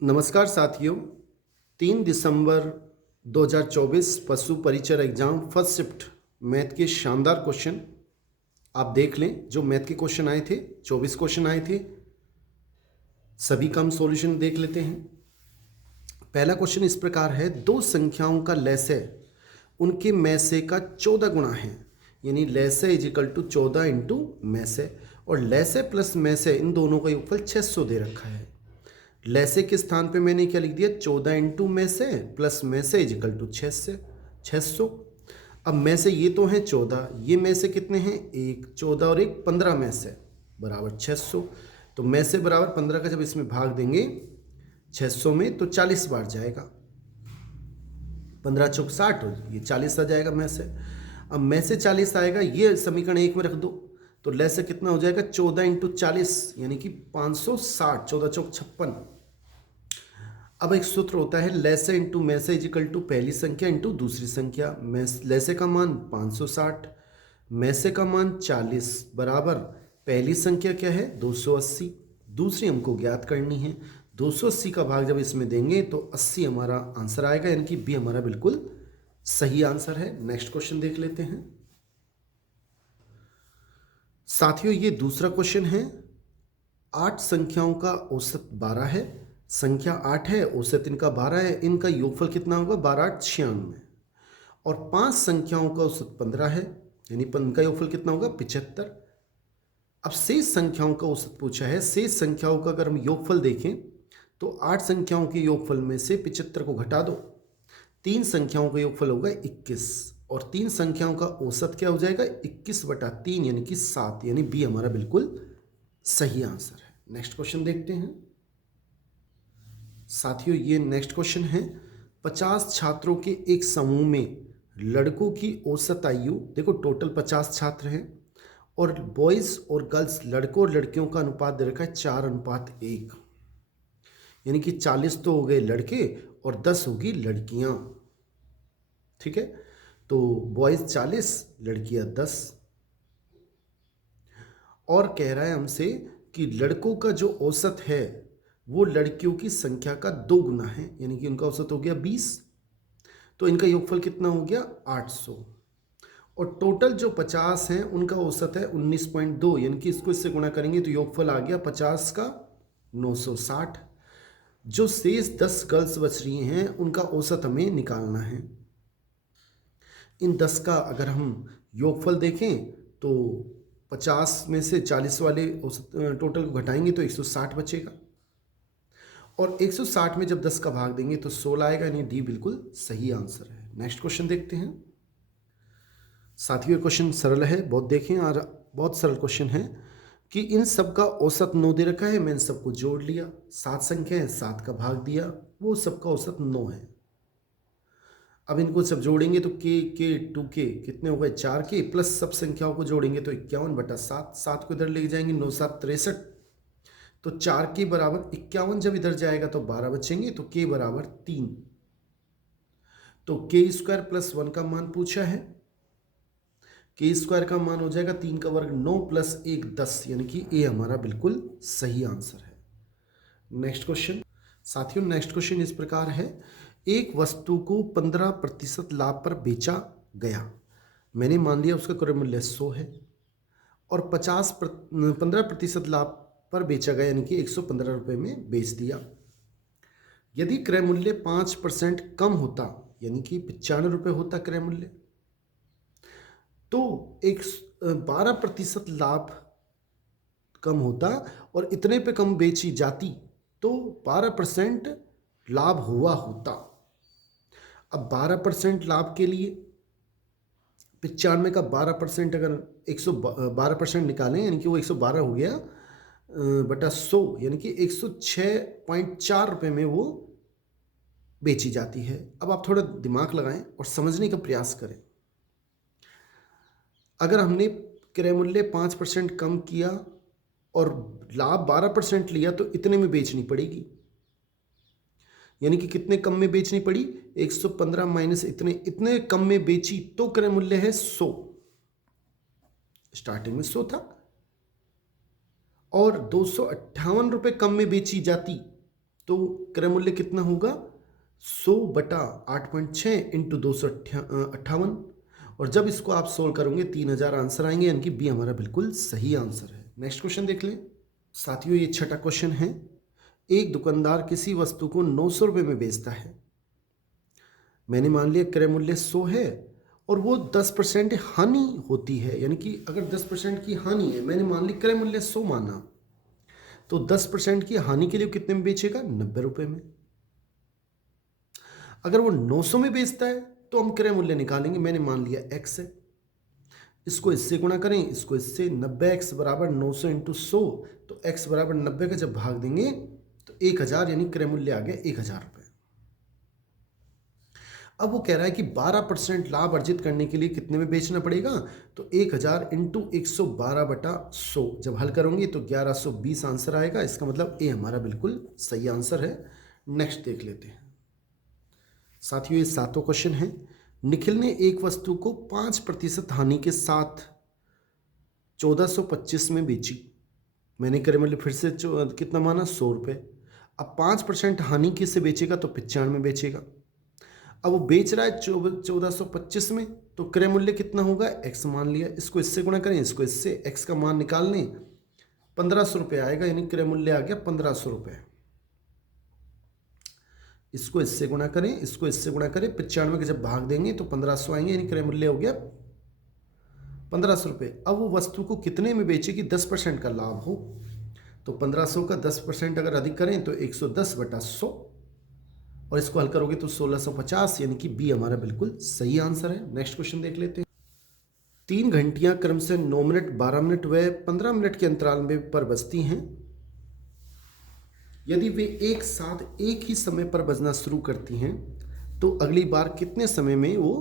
नमस्कार साथियों। 3 दिसंबर 2024 पशु परिचर एग्जाम फर्स्ट शिफ्ट मैथ के शानदार क्वेश्चन आप देख लें। जो मैथ के क्वेश्चन आए थे 24 क्वेश्चन आए थे, सभी का हम सॉल्यूशन देख लेते हैं। पहला क्वेश्चन इस प्रकार है, दो संख्याओं का लैसे उनके में से का 14 गुना है, यानी लैसे इज इक्वल टू 14 इंटू में से, और लैसे प्लस में से इन दोनों का योगफल 600 दे रखा है। लैसे के स्थान पे मैंने क्या लिख दिया, 14 इंटू में से प्लस में से इज इक्वल टू 600। अब में से ये तो है 14, ये में से कितने हैं, एक 14 और एक 15 में से बराबर 600। तो में से बराबर 15 का जब इसमें भाग देंगे 600 में तो 40 बार जाएगा, 15 चौक 60, ये 40 आ जाएगा में से। अब में से 40 आएगा, ये समीकरण एक में रख दो तो लैसे कितना हो जाएगा, 14 इंटू 40 यानी कि 560, 14 चौक 56। अब एक सूत्र होता है लैसे इंटू में से इज इक्वल टू पहली संख्या इंटू दूसरी संख्या। में लैसे का मान 560, में से का मान 40 बराबर पहली संख्या क्या है 280, दूसरी हमको ज्ञात करनी है। 280 का भाग जब इसमें देंगे तो 80 हमारा आंसर आएगा, यानी कि बी हमारा बिल्कुल सही आंसर है। नेक्स्ट क्वेश्चन देख लेते हैं साथियों। ये दूसरा क्वेश्चन है, 8 संख्याओं का औसत 12 है, संख्या 8 है, औसत इनका 12 है, इनका योगफल कितना होगा 12 8 96, और 5 संख्याओं का औसत 15 है, यानी इनका योगफल कितना होगा 75। अब शेष संख्याओं का औसत पूछा है। शेष संख्याओं का अगर हम योगफल देखें तो 8 संख्याओं के योगफल में से 75 को घटा दो, 3 संख्याओं का योगफल होगा 21, और 3 संख्याओं का औसत क्या हो जाएगा 21/3 यानी कि 7, यानी बी हमारा बिल्कुल सही आंसर है। नेक्स्ट क्वेश्चन देखते हैं साथियों। ये नेक्स्ट क्वेश्चन है, 50 छात्रों के एक समूह में लड़कों की औसत आयु, देखो टोटल 50 छात्र हैं, और बॉयज और गर्ल्स लड़कों और लड़कियों का अनुपात दे रखा है 4:1, यानी कि 40 तो हो गए लड़के और 10 होगी लड़कियां। ठीक है, तो बॉयज 40 लड़कियां 10, और कह रहा है हमसे कि लड़कों का जो औसत है वो लड़कियों की संख्या का 2 गुना है, यानी कि उनका औसत हो गया 20, तो इनका योगफल कितना हो गया 800, और टोटल जो 50 हैं उनका औसत है 19.2, यानी कि इसको इससे गुणा करेंगे तो योगफल आ गया 50 का 960। जो शेष 10 गर्ल्स बच रही हैं उनका औसत हमें निकालना है। इन 10 का अगर हम योगफल देखें तो 50 में से 40 वाले टोटल को घटाएंगे तो 160 बचेगा, और 160 में जब 10 का भाग देंगे तो 16 आएगा, यानी डी बिल्कुल सही आंसर है। नेक्स्ट क्वेश्चन देखते हैं साथियों। क्वेश्चन सरल है बहुत, देखें, और बहुत सरल क्वेश्चन है कि इन सब का औसत 9 दे रखा है, मैंने सबको जोड़ लिया, 7 संख्या है, 7 का भाग दिया, वो सबका औसत 9 है। अब इनको सब जोड़ेंगे तो के 2 के कितने हो गए 4 के, प्लस सब संख्याओं को जोड़ेंगे तो 51/7, 7 को इधर ले जाएंगे 9 7 63, तो 4 के बराबर 51 जब इधर जाएगा तो 12 बचेंगे, तो के बराबर 3, तो के स्क्वायर प्लस 1 का मान पूछा है। के स्क्वायर का मान हो जाएगा 3 का वर्ग 9 प्लस 1 10, यानी कि ए हमारा बिल्कुल सही आंसर है। नेक्स्ट क्वेश्चन साथियों, नेक्स्ट क्वेश्चन इस प्रकार है, एक वस्तु को 15% लाभ पर बेचा गया, मैंने मान लिया उसका क्रय मूल्य 100 है, और 15% लाभ पर बेचा गया, यानी कि 115 रुपये में बेच दिया। यदि क्रय मूल्य 5% कम होता, यानी कि 95 रुपये होता क्रय मूल्य, तो 12% लाभ कम होता, और इतने पे कम बेची जाती तो 12% लाभ हुआ होता। अब 12% लाभ के लिए 95 का 12% अगर 112% निकालें, यानी कि वो 112 हो गया बटा 100, यानी कि 106.4 रुपये में वो बेची जाती है। अब आप थोड़ा दिमाग लगाएं और समझने का प्रयास करें। अगर हमने क्रय मूल्य 5% कम किया और लाभ 12% लिया तो इतने में बेचनी पड़ेगी, यानी कि कितने कम में बेचनी पड़ी 115 माइनस इतने कम में बेची तो क्रय मूल्य है 100, स्टार्टिंग में 100 था, और 258 रुपये कम में बेची जाती तो क्रय मूल्य कितना होगा 100/8.6 इंटू 258। और जब इसको आप सोल्व करोगे 3000 आंसर आएंगे, यानी कि बी हमारा बिल्कुल सही आंसर है। नेक्स्ट क्वेश्चन देख लें साथियों, ये छठा क्वेश्चन है। एक दुकानदार किसी वस्तु को 900 रुपये में बेचता है। मैंने मान लिया क्रय मूल्य 100 है और वो 10% हानि होती है, यानी कि अगर 10% की हानि है, मैंने मान ली क्रय मूल्य 100 माना, तो 10% की हानि के लिए कितने में बेचेगा 90 रुपये में। अगर वो 900 में बेचता है तो हम क्रय मूल्य निकालेंगे। मैंने मान लिया x है, इसको इससे गुणा करें, इसको इससे, 90x बराबर 900 इंटू 100, तो x बराबर 90 का जब भाग देंगे तो 1000, यानी क्रय मूल्य आ गया 1000 रुपये। अब वो कह रहा है कि 12% लाभ अर्जित करने के लिए कितने में बेचना पड़ेगा, तो 1000 इंटू 112/100 जब हल करोगे तो 1120 आंसर आएगा। इसका मतलब ए हमारा बिल्कुल सही आंसर है। नेक्स्ट देख लेते हैं साथियों, ये सातों क्वेश्चन है। निखिल ने एक वस्तु को 5% हानि के साथ 1425 में बेची। मैंने क्रय मूल्य फिर से कितना माना 100 रुपये। अब 5% हानि के से बेचेगा तो 95 में बेचेगा। अब वो बेच रहा है 1425 में, तो क्रय मूल्य कितना होगा x मान लिया, इसको इससे गुणा करें, इसको इससे, x का मान निकाल लें, 1500 रुपये आएगा, यानी क्रय मूल्य आ गया 1500 रुपये। इसको इससे गुणा करें, इसको इससे गुणा करें, 95 के जब भाग देंगे तो 1500 आएंगे, यानी क्रय मूल्य हो गया 1500 रुपये। अब वो वस्तु को कितने में बेचेगी 10% का लाभ हो, तो 1500 का 10% अगर अधिक करें तो 110/100, और इसको हल करोगे तो 1650, यानी कि बी हमारा बिल्कुल सही आंसर है। नेक्स्ट क्वेश्चन देख लेते हैं। 3 घंटियां क्रम से 9 मिनट, 12 मिनट व 15 मिनट के अंतराल में पर बजती हैं। यदि वे एक साथ एक ही समय पर बजना शुरू करती हैं तो अगली बार कितने समय में वो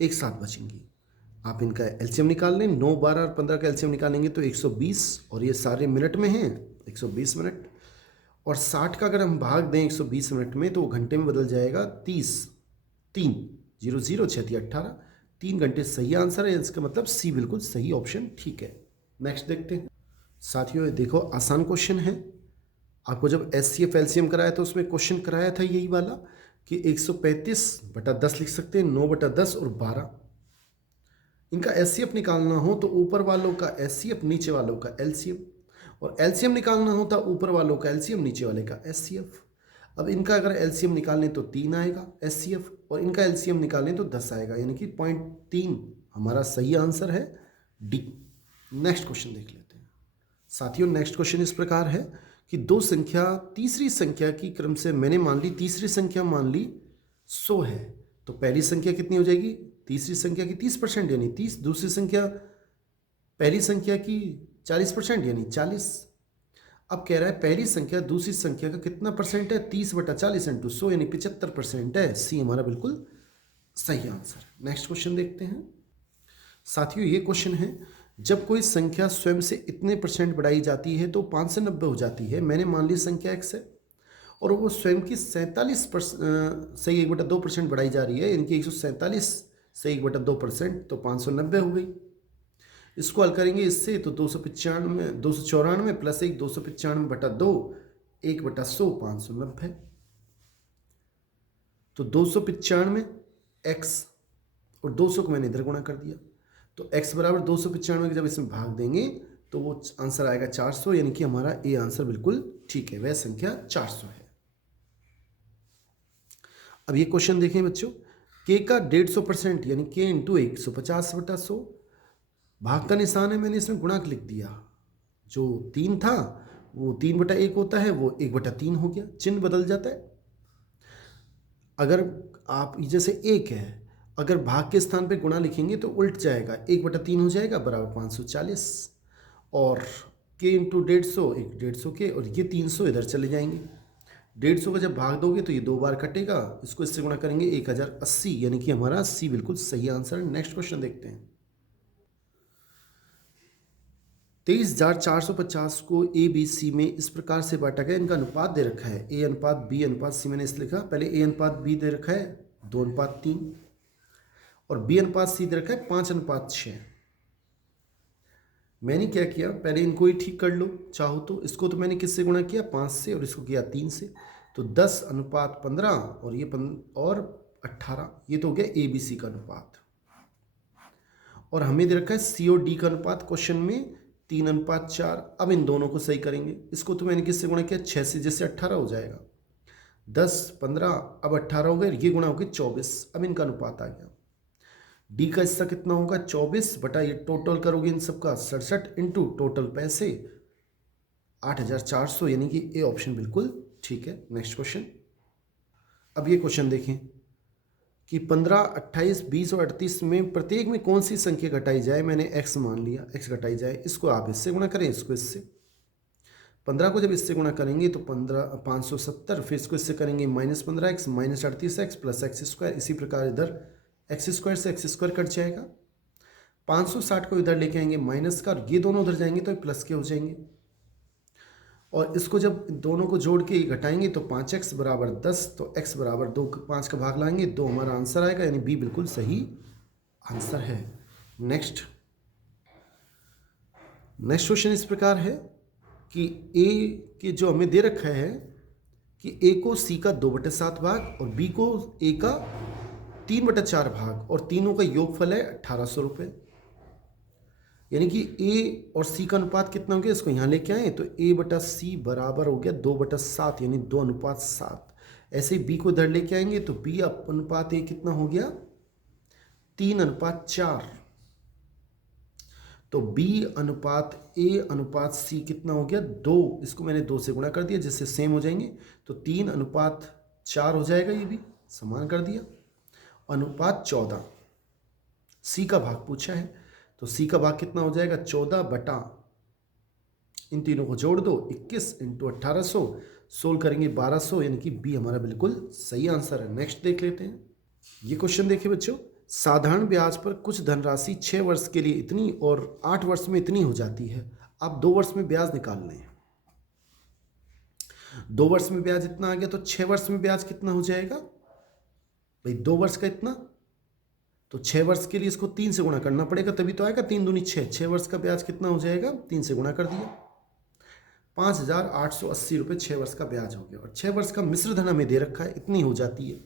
एक साथ बजेंगी। आप इनका एलसीएम निकाल लें, 9, 12 और 15 का एलसीएम निकालेंगे तो 120, और ये सारे मिनट में हैं 120 मिनट, और 60 का अगर हम भाग दें 120 मिनट में तो वो घंटे में बदल जाएगा 30, 3, 0, 0, 6, 18, 3 घंटे सही आंसर है। इसका मतलब सी बिल्कुल सही ऑप्शन ठीक है। नेक्स्ट देखते हैं साथियों, देखो आसान क्वेश्चन है। आपको जब एचसीएफ एलसीएम कराया तो उसमें क्वेश्चन कराया था यही वाला कि 135/10 लिख सकते हैं, 9/10 और 12। इनका एचसीएफ निकालना हो तो ऊपर वालों का एचसीएफ, नीचे वालों का एलसीएम, और एलसीएम निकालना होता ऊपर वालों का एलसीएम, नीचे वाले का एचसीएफ। अब इनका अगर एलसीएम निकालें तो 3 आएगा एचसीएफ, और इनका एलसीएम निकालें तो 10 आएगा, यानी कि 0.3 हमारा सही आंसर है डी। नेक्स्ट क्वेश्चन देख लेते हैं साथियों। नेक्स्ट क्वेश्चन इस प्रकार है कि दो संख्या तीसरी संख्या की क्रम से, मैंने मान ली तीसरी संख्या मान ली 100 है, तो पहली संख्या कितनी हो जाएगी तीसरी संख्या की 30%, यानी 30, दूसरी संख्या पहली संख्या की 40%, यानी 40। अब कह रहा है पहली संख्या दूसरी संख्या का कितना परसेंट है, 30/40 इंटू 100, यानी 75% है। सी हमारा बिल्कुल सही आंसर। नेक्स्ट क्वेश्चन देखते हैं साथियों। ये क्वेश्चन है, जब कोई संख्या स्वयं से इतने परसेंट बढ़ाई जाती है तो 5 से 90 हो जाती है। मैंने मान ली संख्या x है और वो स्वयं की 47 से 1/2% बढ़ाई जा रही है, यानी कि 147 से 1/2%, तो 590 हो गई। इसको हल करेंगे इससे तो 294 प्लस 1, 295/2, 1/100, 590। तो 295 x और 200 को मैंने इधर गुणा कर दिया, तो x बराबर 295 के जब इसमें भाग देंगे तो वो आंसर आएगा 400, यानी कि हमारा ए आंसर बिल्कुल ठीक है, वह संख्या 400 है। अब ये क्वेश्चन देखें बच्चों, k का 150%, यानी k इंटू 150/100, भाग का निशान है, मैंने इसमें गुणांक लिख दिया। जो 3 था वो 3/1 होता है, वो 1/3 हो गया, चिन्ह बदल जाता है। अगर आप जैसे 1 है, अगर भाग के स्थान पे गुणा लिखेंगे तो उल्ट जाएगा, 1/3 हो जाएगा बराबर 540, और k इंटू 150, 150 के, और ये 300 इधर चले जाएंगे। 150 का जब भाग दोगे तो ये 2 बार कटेगा, इसको इससे गुणा करेंगे 1080, यानी कि हमारा सी बिल्कुल सही आंसर है। नेक्स्ट क्वेश्चन देखते हैं। 23,450 को ए बी सी में इस प्रकार से बांटा गया, इनका अनुपात दे रखा है a अनुपात b अनुपात c। मैंने इसलिए लिखा, पहले a अनुपात b दे रखा है 2:3, और b अनुपात c दे रखा है 5:6। मैंने क्या किया, पहले इनको ही ठीक कर लो चाहो तो। इसको तो मैंने किससे गुणा किया 5 से, और इसको किया 3 से, तो 10:15 और ये और 18, ये तो हो गया ए बी सी का अनुपात। और हमें दे रखा है सी और डी का अनुपात क्वेश्चन में 3:4। अब इन दोनों को सही करेंगे। इसको तो मैंने किससे गुणा किया, 6 से, जैसे 18 हो जाएगा। 10, 15, अब 18 हो गए, ये गुणा हो गए 24। अब इनका अनुपात आ गया। डी का हिस्सा कितना होगा, 24 बटा ये टोटल करोगे इन सबका 67 इंटू टोटल पैसे 8,400, यानी कि ए ऑप्शन बिल्कुल ठीक है। Next question. अब ये क्वेश्चन देखें कि 15, 28, 20 और 38 में प्रत्येक में कौन सी संख्या घटाई जाए। मैंने x मान लिया, x घटाई जाए। इसको आप इससे गुणा करें, इसको इससे। 15 को जब इससे गुणा करेंगे तो 570, फिर इसको इससे करेंगे -15x -38x प्लस x²। इसी प्रकार इधर x² से x² कट जाएगा। 560 को इधर लेके आएंगे माइनस का, और ये दोनों उधर जाएंगे तो प्लस के हो जाएंगे। और इसको जब दोनों को जोड़ के घटाएंगे तो 5x बराबर 10, तो x बराबर 2, 5 का भाग लाएंगे 2 हमारा आंसर आएगा, यानी बी बिल्कुल सही आंसर है। नेक्स्ट क्वेश्चन इस प्रकार है कि a के जो हमें दे रखा है कि a को c का 2/7 भाग और b को a का 3/4 भाग, और तीनों का योगफल है 1800 रुपये। यानी कि a और c का अनुपात कितना हो गया, इसको यहाँ लेके आए तो a/c बराबर हो गया 2/7, यानी 2:7। ऐसे ही b को इधर लेके आएंगे तो b अनुपात a कितना हो गया, 3:4। तो b अनुपात a अनुपात c कितना हो गया, 2। इसको मैंने 2 से गुणा कर दिया, जिससे सेम हो जाएंगे, तो 3:4 हो जाएगा। ये भी समान कर दिया। अनुपात 14, c का भाग पूछा है, तो c का भाग कितना हो जाएगा, 14 बटा इन तीनों को जोड़ दो 21 इंटू 1800, सोल्व करेंगे 1200, यानी कि बी हमारा बिल्कुल सही आंसर है। नेक्स्ट देख लेते हैं। ये क्वेश्चन देखिए बच्चों, साधारण ब्याज पर कुछ धनराशि 6 वर्ष के लिए इतनी और 8 वर्ष में इतनी हो जाती है। आप 2 वर्ष में ब्याज निकाल लें। 2 वर्ष में ब्याज इतना आ गया, तो 6 वर्ष में ब्याज कितना हो जाएगा भाई, 2 वर्ष का इतना, तो 6 वर्ष के लिए इसको 3 से गुणा करना पड़ेगा, तभी तो आएगा 3 दूनी 6। 6 वर्ष का ब्याज कितना हो जाएगा, 3 से गुणा कर दिया, 5,880 रुपये 6 वर्ष का ब्याज हो गया। और 6 वर्ष का मिश्र धन हमें दे रखा है, इतनी हो जाती है।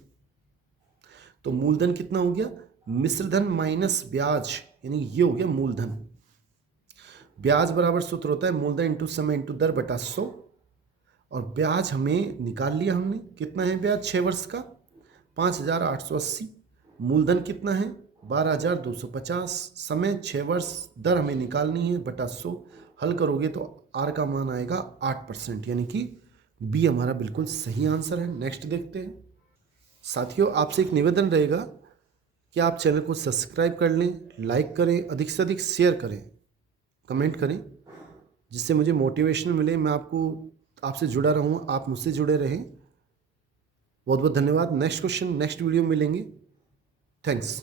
तो मूलधन कितना हो गया, मिश्र धन माइनस ब्याज, यानी ये हो गया मूलधन। ब्याज बराबर सूत्र होता है मूलधन इंटू समय इंटू दर बटा 100। और ब्याज हमें निकाल लिया हमने, कितना है ब्याज 6 वर्ष का, 5,880। मूलधन कितना है 12,250। समय 6 वर्ष, दर हमें निकालनी है बटा 100। हल करोगे तो आर का मान आएगा 8%, यानी कि बी हमारा बिल्कुल सही आंसर है। नेक्स्ट देखते हैं। साथियों, आपसे एक निवेदन रहेगा कि आप चैनल को सब्सक्राइब कर लें, लाइक करें, अधिक से अधिक शेयर करें, कमेंट करें, जिससे मुझे मोटिवेशन मिले, मैं आपसे जुड़ा रहूँ, आप मुझसे जुड़े रहें। बहुत बहुत धन्यवाद। नेक्स्ट क्वेश्चन नेक्स्ट वीडियो में मिलेंगे। थैंक्स।